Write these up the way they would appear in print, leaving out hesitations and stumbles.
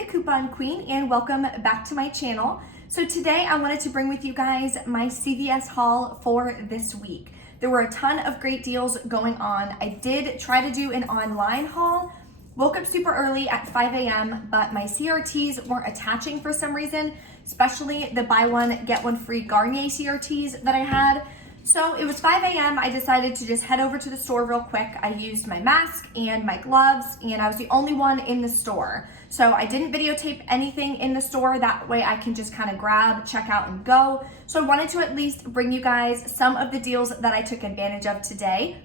the Coupon Queen, and welcome back to my channel. So today I wanted to bring with you guys my CVS haul for this week. There were a ton of great deals going on. I did try to do an online haul. Woke up super early at 5 a.m., but my CRTs weren't attaching for some reason, especially the buy one, get one free Garnier CRTs that I had. So it was 5 a.m. I decided to just head over to the store real quick. I used my mask and my gloves, and I was the only one in the store. So I didn't videotape anything in the store. That way I can just kind of grab, check out, and go. So I wanted to at least bring you guys some of the deals that I took advantage of today.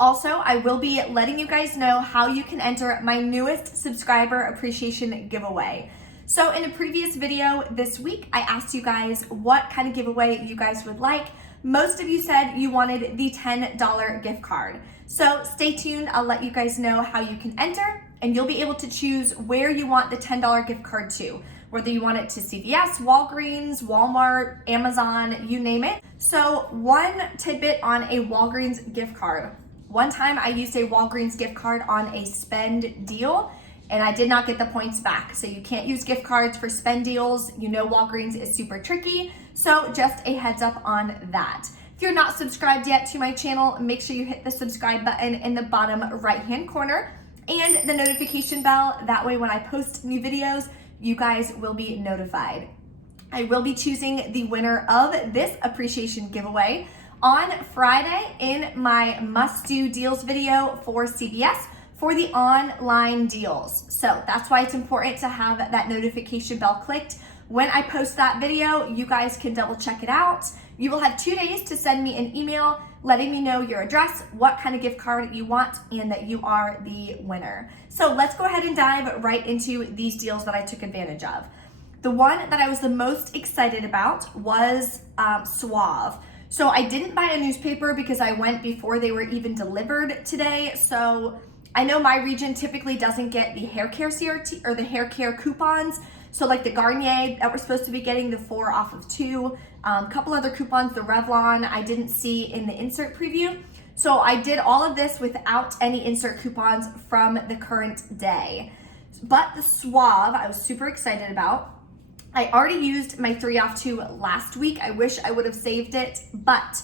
Also, I will be letting you guys know how you can enter my newest subscriber appreciation giveaway. So in a previous video this week, I asked you guys what kind of giveaway you guys would like. Most of you said you wanted the $10 gift card. So stay tuned, I'll let you guys know how you can enter, and you'll be able to choose where you want the $10 gift card to, whether you want it to CVS, Walgreens, Walmart, Amazon, you name it. So one tidbit on a Walgreens gift card. One time I used a Walgreens gift card on a spend deal, and I did not get the points back. So you can't use gift cards for spend deals. You know Walgreens is super tricky. So just a heads up on that. If you're not subscribed yet to my channel, make sure you hit the subscribe button in the bottom right-hand corner and the notification bell. That way when I post new videos, you guys will be notified. I will be choosing the winner of this appreciation giveaway on Friday in my must-do deals video for CVS for the online deals. So that's why it's important to have that notification bell clicked. When I post that video, you guys can double check it out. You will have 2 days to send me an email letting me know your address, what kind of gift card you want, and that you are the winner. So let's go ahead and dive right into these deals that I took advantage of. The one that I was the most excited about was Suave. So I didn't buy a newspaper because I went before they were even delivered today. So I know my region typically doesn't get the hair care CRT or the hair care coupons. So like the Garnier that we're supposed to be getting, the 4 off of 2, a couple other coupons, the Revlon I didn't see in the insert preview. So I did all of this without any insert coupons from the current day. But the Suave I was super excited about. I already used my 3 off 2 last week. I wish I would have saved it, but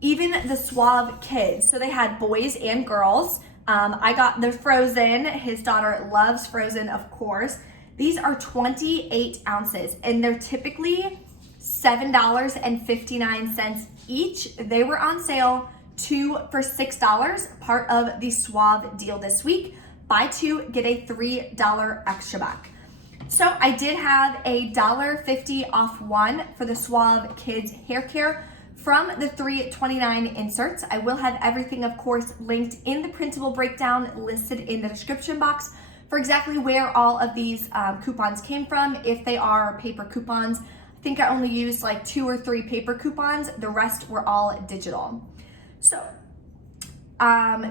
even the Suave kids, so they had boys and girls. I got the Frozen. His daughter loves Frozen, of course. These are 28 ounces, and they're typically $7.59 each. They were on sale, 2 for $6, part of the Suave deal this week. Buy 2, get a $3 extra buck. So I did have a $1.50 off 1 for the Suave Kids Hair Care from the $3.29 inserts. I will have everything, of course, linked in the printable breakdown listed in the description box for exactly where all of these coupons came from. If they are paper coupons, I think I only used like 2 or 3 paper coupons. The rest were all digital. So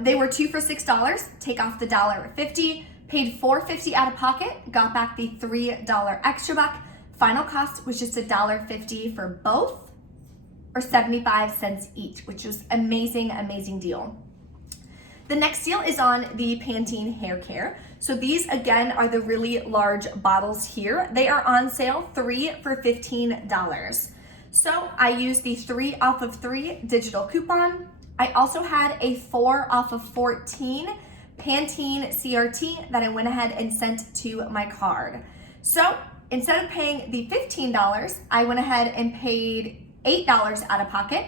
they were 2 for $6, take off the $1.50, paid $4.50 out of pocket, got back the $3 extra buck. Final cost was just $1.50 for both, or 75 cents each, which was amazing, amazing deal. The next deal is on the Pantene hair care. So these again are the really large bottles here. They are on sale, 3 for $15. So I used the 3 off of 3 digital coupon. I also had a 4 off of 14 Pantene CRT that I went ahead and sent to my card. So instead of paying the $15, I went ahead and paid $8 out of pocket,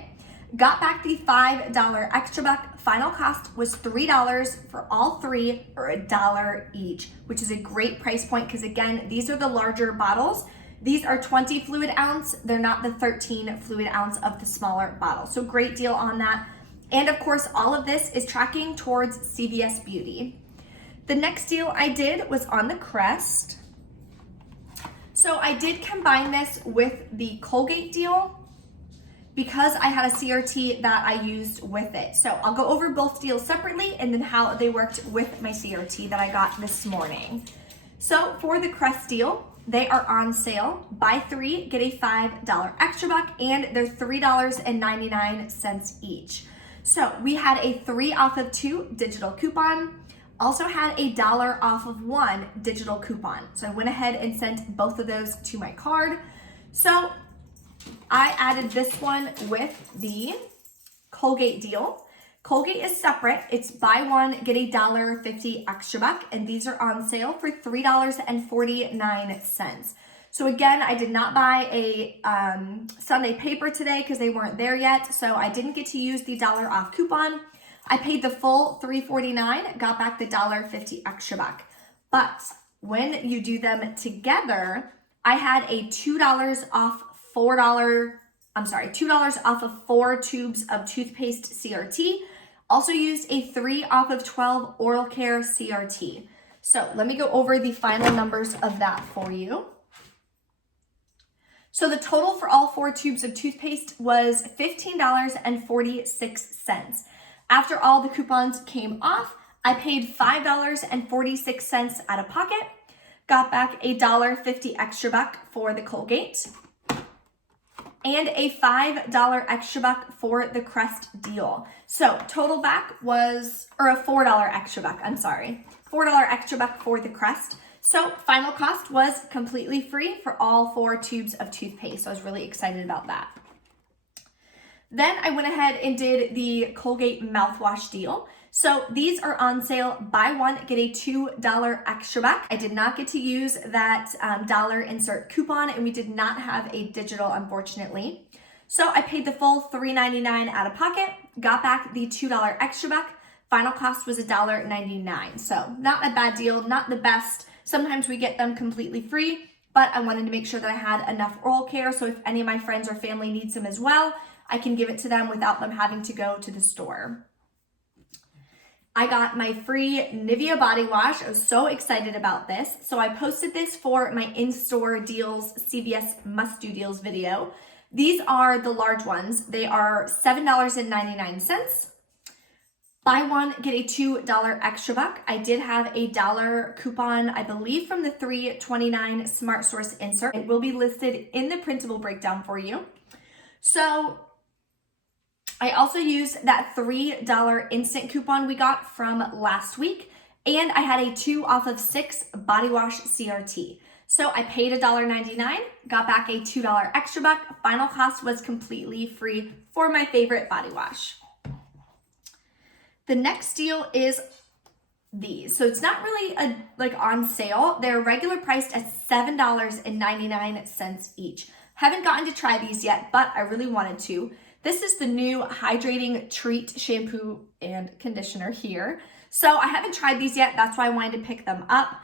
got back the $5 extra buck. Final cost was $3 for all 3, or $1 each, which is a great price point because again, these are the larger bottles. These are 20 fluid ounce. They're not the 13 fluid ounce of the smaller bottle. So great deal on that. And of course, all of this is tracking towards CVS Beauty. The next deal I did was on the Crest. So I did combine this with the Colgate deal because I had a CRT that I used with it. So I'll go over both deals separately and then how they worked with my CRT that I got this morning. So for the Crest deal, they are on sale. Buy 3, get a $5 extra buck, and they're $3.99 each. So we had a 3 off of 2 digital coupon. also had a $1 off of one digital coupon. So I went ahead and sent both of those to my card. So I added this one with the Colgate deal. Colgate is separate. It's buy one, get a $1.50 extra buck, and these are on sale for $3.49. So again, I did not buy a Sunday paper today because they weren't there yet, so I didn't get to use the $1 off coupon. I paid the full $3.49, got back the $1.50 extra buck. But when you do them together, I had a $2 off $2 off of 4 tubes of toothpaste CRT. Also used a 3 off of 12 oral care CRT. So let me go over the final numbers of that for you. So the total for all 4 tubes of toothpaste was $15.46. After all the coupons came off, I paid $5.46 out of pocket, got back a $1.50 extra buck for the Colgate, and a $5 extra buck for the Crest deal. So total back was, or a $4 extra buck, I'm sorry. $4 extra buck for the Crest. So final cost was completely free for all 4 tubes of toothpaste. So I was really excited about that. Then I went ahead and did the Colgate Mouthwash deal. So these are on sale, buy one, get a $2 extra buck. I did not get to use that dollar insert coupon, and we did not have a digital, unfortunately. So I paid the full $3.99 out of pocket, got back the $2 extra buck. Final cost was $1.99. So not a bad deal, not the best. Sometimes we get them completely free, but I wanted to make sure that I had enough oral care. So if any of my friends or family needs them as well, I can give it to them without them having to go to the store. I got my free Nivea body wash. I was so excited about this. So I posted this for my in-store deals, CVS must-do deals video. These are the large ones. They are $7.99. Buy one, get a $2 extra buck. I did have a $1 coupon, I believe from the $3.29 Smart Source insert. It will be listed in the printable breakdown for you. So I also used that $3 instant coupon we got from last week, and I had a 2 off of 6 body wash CRT. So I paid $1.99, got back a $2 extra buck. Final cost was completely free for my favorite body wash. The next deal is these. So it's not really on sale. They're regular priced at $7.99 each. Haven't gotten to try these yet, but I really wanted to. This is the new Hydrating Treat shampoo and conditioner here. So I haven't tried these yet. That's why I wanted to pick them up.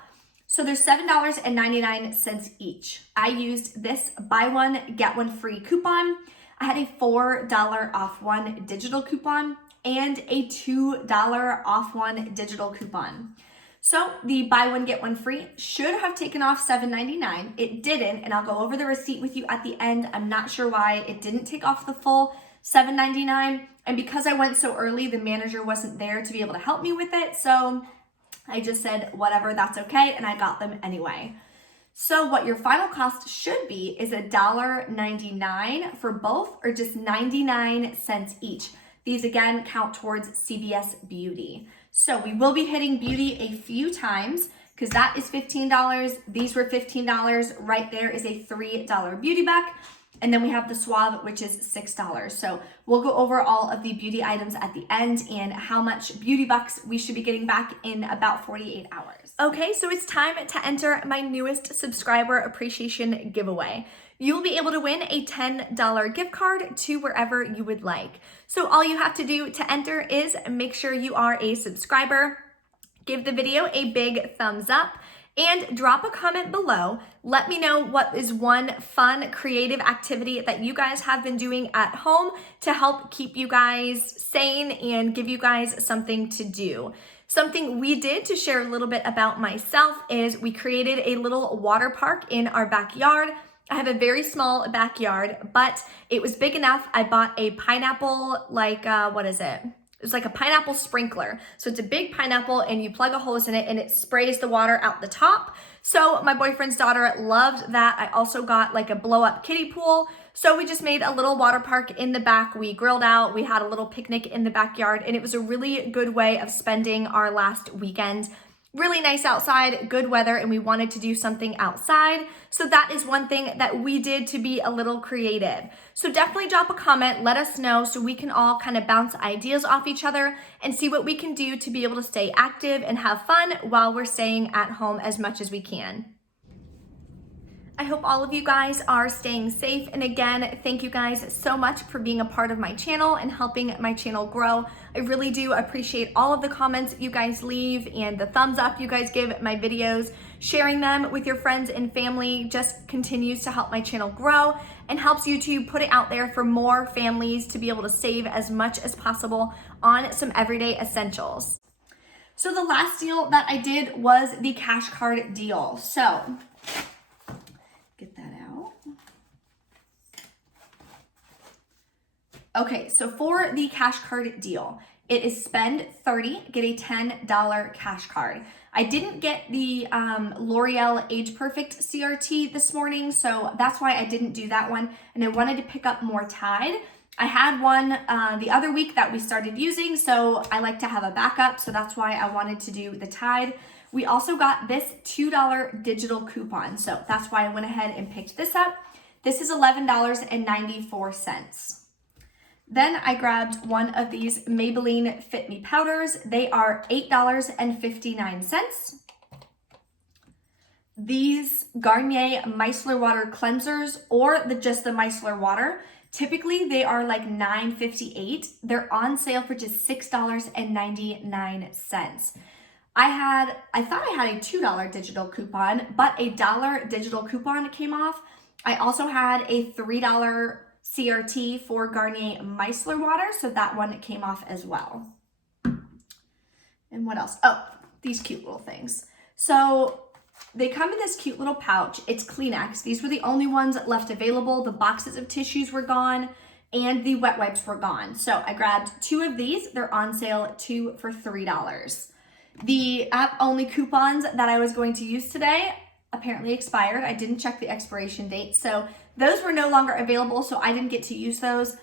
So they're $7.99 each. I used this buy one, get one free coupon. I had a $4 off one digital coupon and a $2 off one digital coupon. So the buy one, get one free should have taken off $7.99. It didn't, and I'll go over the receipt with you at the end. I'm not sure why it didn't take off the full $7.99. And because I went so early, the manager wasn't there to be able to help me with it. So I just said, whatever, that's okay. And I got them anyway. So what your final cost should be is $1.99 for both, or just 99 cents each. These again count towards CVS Beauty. So we will be hitting Beauty a few times because that is $15. These were $15. Right there is a $3 Beauty buck. And then we have the Suave, which is $6. So we'll go over all of the beauty items at the end and how much beauty bucks we should be getting back in about 48 hours. Okay, so it's time to enter my newest subscriber appreciation giveaway. You'll be able to win a $10 gift card to wherever you would like. So all you have to do to enter is make sure you are a subscriber, give the video a big thumbs up, and drop a comment below. Let me know what is one fun, creative activity that you guys have been doing at home to help keep you guys sane and give you guys something to do. Something we did to share a little bit about myself is we created a little water park in our backyard. I have a very small backyard, but it was big enough. I bought a pineapple, was like a pineapple sprinkler. So it's a big pineapple and you plug a hose in it and it sprays the water out the top. So my boyfriend's daughter loved that. I also got like a blow up kiddie pool. So we just made a little water park in the back. We grilled out, we had a little picnic in the backyard, and it was a really good way of spending our last weekend. Really nice outside, good weather, and we wanted to do something outside. So that is one thing that we did to be a little creative. So definitely drop a comment, let us know so we can all kind of bounce ideas off each other and see what we can do to be able to stay active and have fun while we're staying at home as much as we can. I hope all of you guys are staying safe. And again, thank you guys so much for being a part of my channel and helping my channel grow. I really do appreciate all of the comments you guys leave and the thumbs up you guys give my videos. Sharing them with your friends and family just continues to help my channel grow and helps YouTube put it out there for more families to be able to save as much as possible on some everyday essentials. So the last deal that I did was the cash card deal. So get that out. Okay, so for the cash card deal, it is spend $30, get a $10 cash card. I didn't get the L'Oreal Age Perfect CRT this morning, so that's why I didn't do that one. And I wanted to pick up more Tide. I had one the other week that we started using, so I like to have a backup, so that's why I wanted to do the Tide. We also got this $2 digital coupon, so that's why I went ahead and picked this up. This is $11.94. Then I grabbed one of these Maybelline Fit Me powders. They are $8.59. These Garnier Micellar water cleansers, or just the micellar water, typically they are like $9.58. They're on sale for just $6.99. I thought I had a $2 digital coupon, but a $1 digital coupon came off. I also had a $3 CRT for Garnier Micellar water, so that one came off as well. And what else? Oh, these cute little things. So they come in this cute little pouch. It's Kleenex. These were the only ones left available. The boxes of tissues were gone and the wet wipes were gone. So I grabbed 2 of these. They're on sale, 2 for $3. The app-only coupons that I was going to use today apparently expired. I didn't check the expiration date, so those were no longer available, so I didn't get to use those.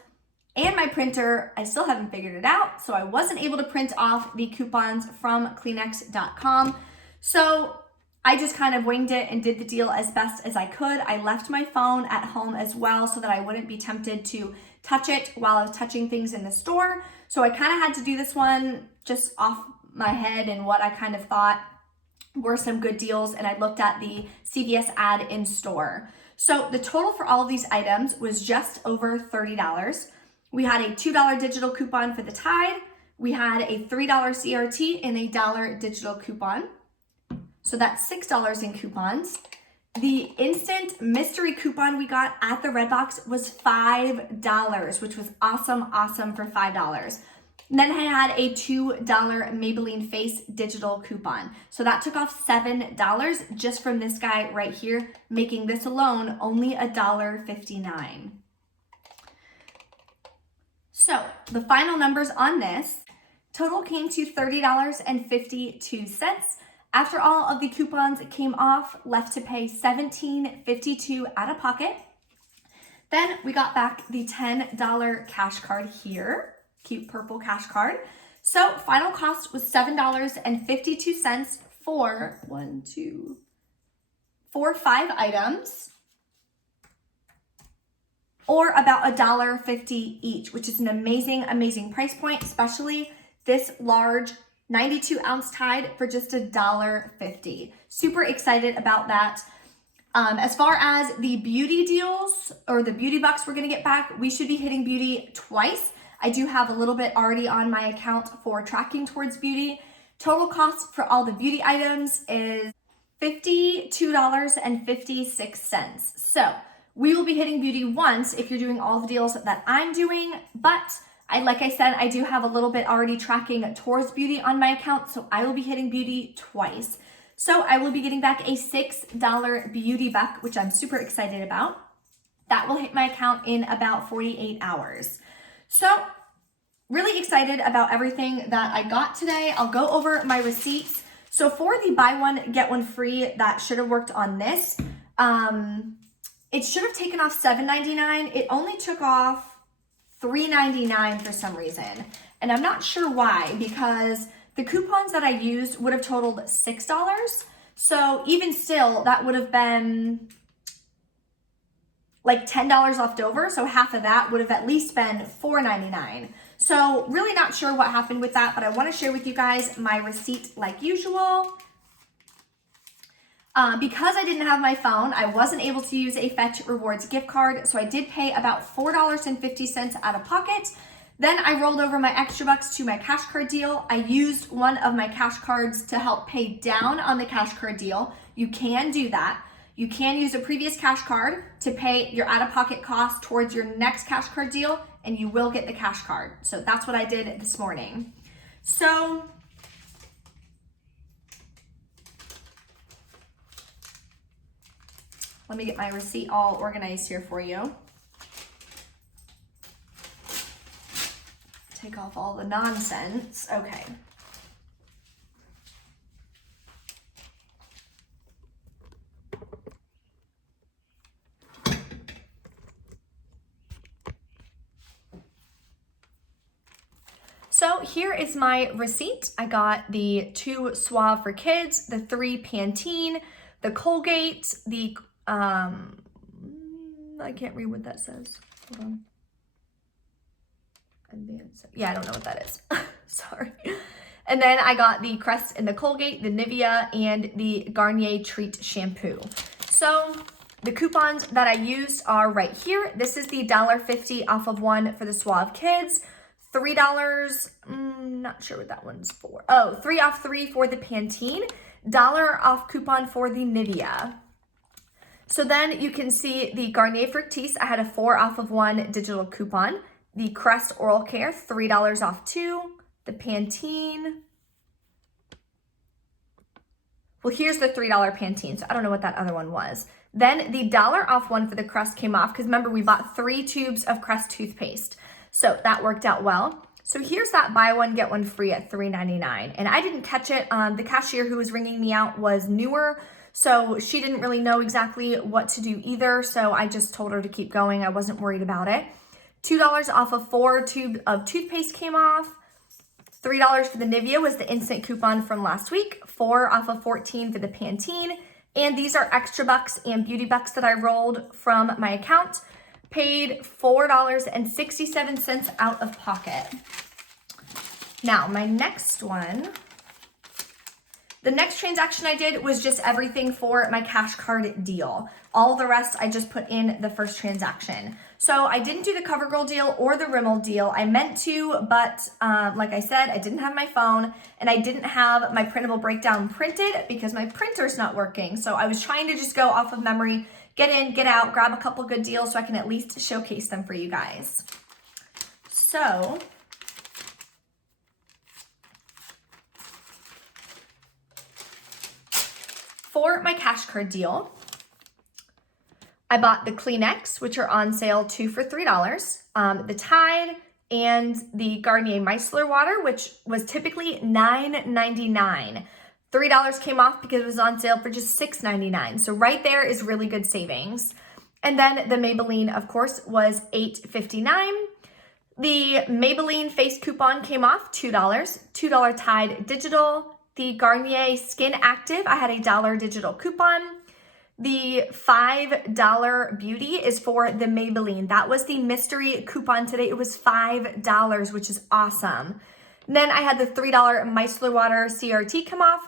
And my printer, I still haven't figured it out, so I wasn't able to print off the coupons from Kleenex.com. So I just kind of winged it and did the deal as best as I could. I left my phone at home as well so that I wouldn't be tempted to touch it while I was touching things in the store. So I kind of had to do this one just off my head and what I kind of thought were some good deals, and I looked at the CVS ad in store. So the total for all of these items was just over $30. We had a $2 digital coupon for the Tide. We had a $3 CRT and a $1 digital coupon. So that's $6 in coupons. The instant mystery coupon we got at the Redbox was $5, which was awesome for $5. And then I had a $2 Maybelline Face digital coupon. So that took off $7 just from this guy right here, making this alone only $1.59. So the final numbers on this, total came to $30.52. After all of the coupons came off, left to pay $17.52 out of pocket. Then we got back the $10 cash card here. Cute purple cash card. So final cost was $7.52 for 5 items, or about $1.50 each, which is an amazing price point, especially this large 92-ounce Tide for just $1.50. Super excited about that. As far as the beauty deals or the beauty bucks we're gonna get back, we should be hitting beauty twice. I do have a little bit already on my account for tracking towards beauty. Total cost for all the beauty items is $52.56. So we will be hitting beauty once if you're doing all the deals that I'm doing, but like I said, I do have a little bit already tracking towards beauty on my account, so I will be hitting beauty twice. So I will be getting back a $6 beauty buck, which I'm super excited about. That will hit my account in about 48 hours. So really excited about everything that I got today. I'll go over my receipts. So for the buy one, get one free, that should have worked on this. It should have taken off $7.99. It only took off $3.99 for some reason. And I'm not sure why, because the coupons that I used would have totaled $6. So even still, that would have been like $10 left over. So half of that would have at least been $4.99. So really not sure what happened with that, but I want to share with you guys my receipt like usual. Because I didn't have my phone, I wasn't able to use a Fetch Rewards gift card, so I did pay about $4.50 out of pocket. Then I rolled over my extra bucks to my cash card deal. I used one of my cash cards to help pay down on the cash card deal. You can do that. You can use a previous cash card to pay your out-of-pocket cost towards your next cash card deal, and you will get the cash card. So that's what I did this morning. So let me get my receipt all organized here for you. Take off all the nonsense. Okay. So here is my receipt. I got the 2 Suave for kids, the 3 Pantene, the Colgate, the I can't read what that says. Hold on. Advanced. Yeah, I don't know what that is. Sorry. And then I got the Crest and the Colgate, the Nivea, and the Garnier Treat Shampoo. So the coupons that I used are right here. This is the $1.50 off of one for the Suave Kids. $3, not sure what that one's for. Oh, 3 off 3 for the Pantene. $1 off coupon for the Nivea. So then you can see the Garnier Fructis. I had a 4 off of 1 digital coupon. The Crest Oral Care, $3 off 2. The Pantene. Well, here's the $3 Pantene, so I don't know what that other one was. Then the $1 off one for the Crest came off, because remember, we bought 3 tubes of Crest toothpaste. So that worked out well. So here's that buy one, get one free at $3.99. And I didn't catch it. The cashier who was ringing me out was newer, so she didn't really know exactly what to do either. So I just told her to keep going. I wasn't worried about it. $2 off of 4 tubes of toothpaste came off. $3 for the Nivea was the instant coupon from last week. 4 off of 14 for the Pantene. And these are extra bucks and beauty bucks that I rolled from my account. Paid $4.67 out of pocket. Now, my next one, the next transaction I did was just everything for my cash card deal. All the rest I just put in the first transaction. So I didn't do the CoverGirl deal or the Rimmel deal. I meant to, but like I said, I didn't have my phone and I didn't have my printable breakdown printed because my printer's not working. So I was trying to just go off of memory, get in, get out, grab a couple good deals so I can at least showcase them for you guys. So for my cash card deal, I bought the Kleenex, which are on sale 2 for $3, the Tide, and the Garnier Micellar water, which was typically $9.99. $3 came off because it was on sale for just $6.99. So right there is really good savings. And then the Maybelline, of course, was $8.59. The Maybelline face coupon came off $2. $2 Tide digital. The Garnier Skin Active, I had a $1 digital coupon. The $5 beauty is for the Maybelline. That was the mystery coupon today. It was $5, which is awesome. And then I had the $3 Micellar water CRT come off.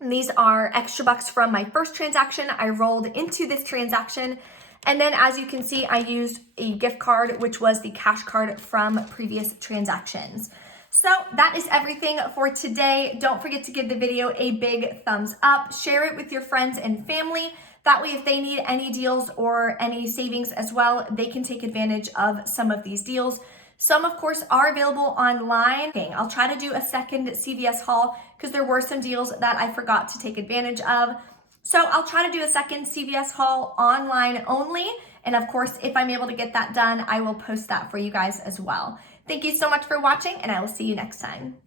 And these are extra bucks from my first transaction. I rolled into this transaction. And then as you can see, I used a gift card, which was the cash card from previous transactions. So that is everything for today. Don't forget to give the video a big thumbs up. Share it with your friends and family. That way, if they need any deals or any savings as well, they can take advantage of some of these deals. Some, of course, are available online. Okay, I'll try to do a second CVS haul because there were some deals that I forgot to take advantage of. So I'll try to do a second CVS haul online only. And of course, if I'm able to get that done, I will post that for you guys as well. Thank you so much for watching, and I will see you next time.